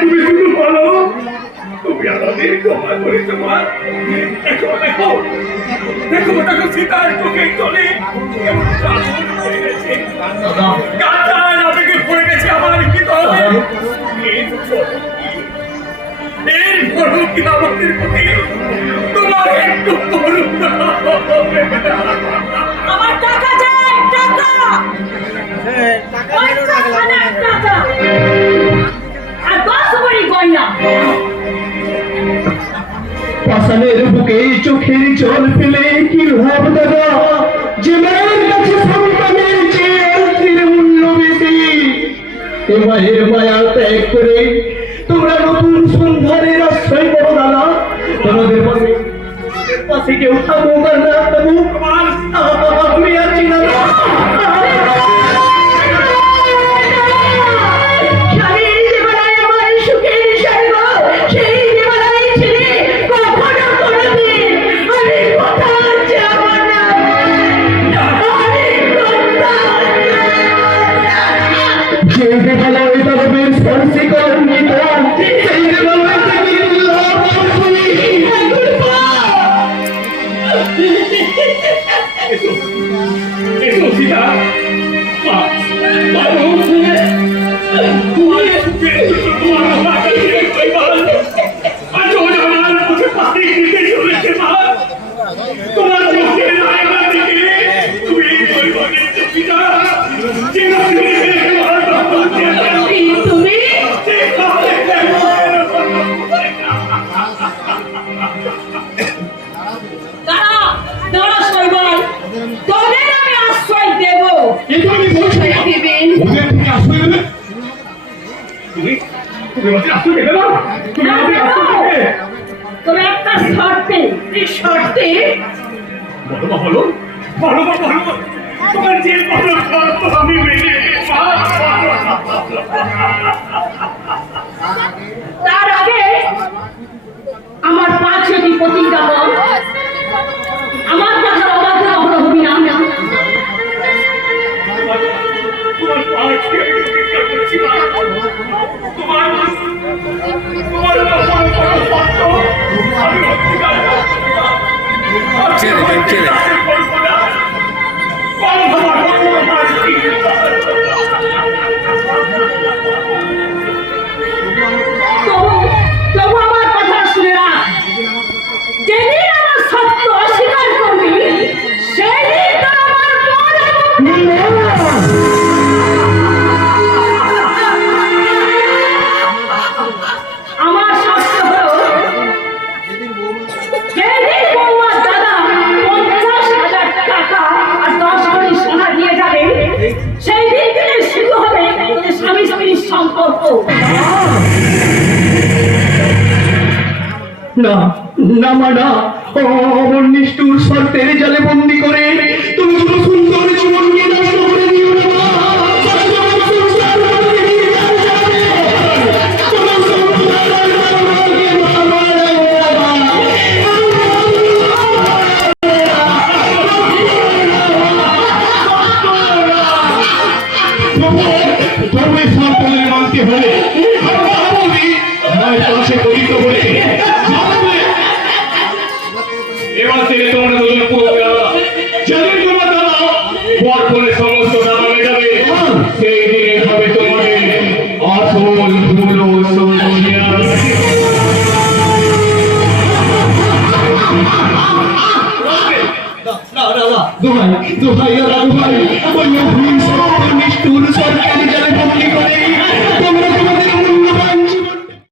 তুমি শুধু বলো, তুমি আমাদের ক্ষমা করে তোমার। দেখো দেখো দেখো দেখো সীতার চোখে চলে কেমন কাঁদন হয়ে গেছে, কাঁদার আবেগে পড়ে গেছে আমার হৃদয়ে। এরপরও কি আমাদের প্রতি তোমার একটু করুণা হবে না? আমার টাকা চাই, টাকা। টাকা আর 10 ভরি গয়না। পাষাণের বুকে চোখের জল ফেলে কি ভাব দাদা, যে মায়ের কাছে সন্তানের চেয়ে অর্থের মূল্য বেশি। এ মায়ের মায়া ত্যাগ করে তোমরা নতুন সন্ধানের আশ্রয় করো দাদা। তোমাদের পাশে কেউ থাকুক আর না থাকুক, আমি আছি দাদা। তবে একটা শর্তে। শর্তে বলো বলো বলো বলো, তোমার যে কোনো শর্ত আমি মেনে নেব। তার আগে আমার 5টি প্রতিজ্ঞা কর। আমার কথা অবাধ্য কখনো হবি না। তোমার 5টি প্রতিজ্ঞা করছি মা। তোমার আমি অধিকার তবু আমার কথা শুনে রাখ, যেদিন আমার সত্য অস্বীকার করবি সেদিন তোর আমার সত্য হলো যেদিন বৌমার দাদা 50,000 টাকা আর 10 ভরি সোনা দিয়ে যাবে, সেই দিন থেকে শুরু হবে স্বামী স্ত্রীর সম্পর্ক। না না মা না, অমন নিষ্ঠুর শর্তের জালে বন্দি করে তুমি কোনো সুন্দর জীবনকে নষ্ট করে দিও না মা। মানতে হলে এবার থেকে তোমরা দুজন পুরো যেদিন তোমার দাদা পর করে সমস্ত দাদা হয়ে যাবে, সেই দিনে হবে তোমাদের আসল ধুলো সোনিয়া। দোহাই দোহাই দোহাই, ওই নিষ্ঠুর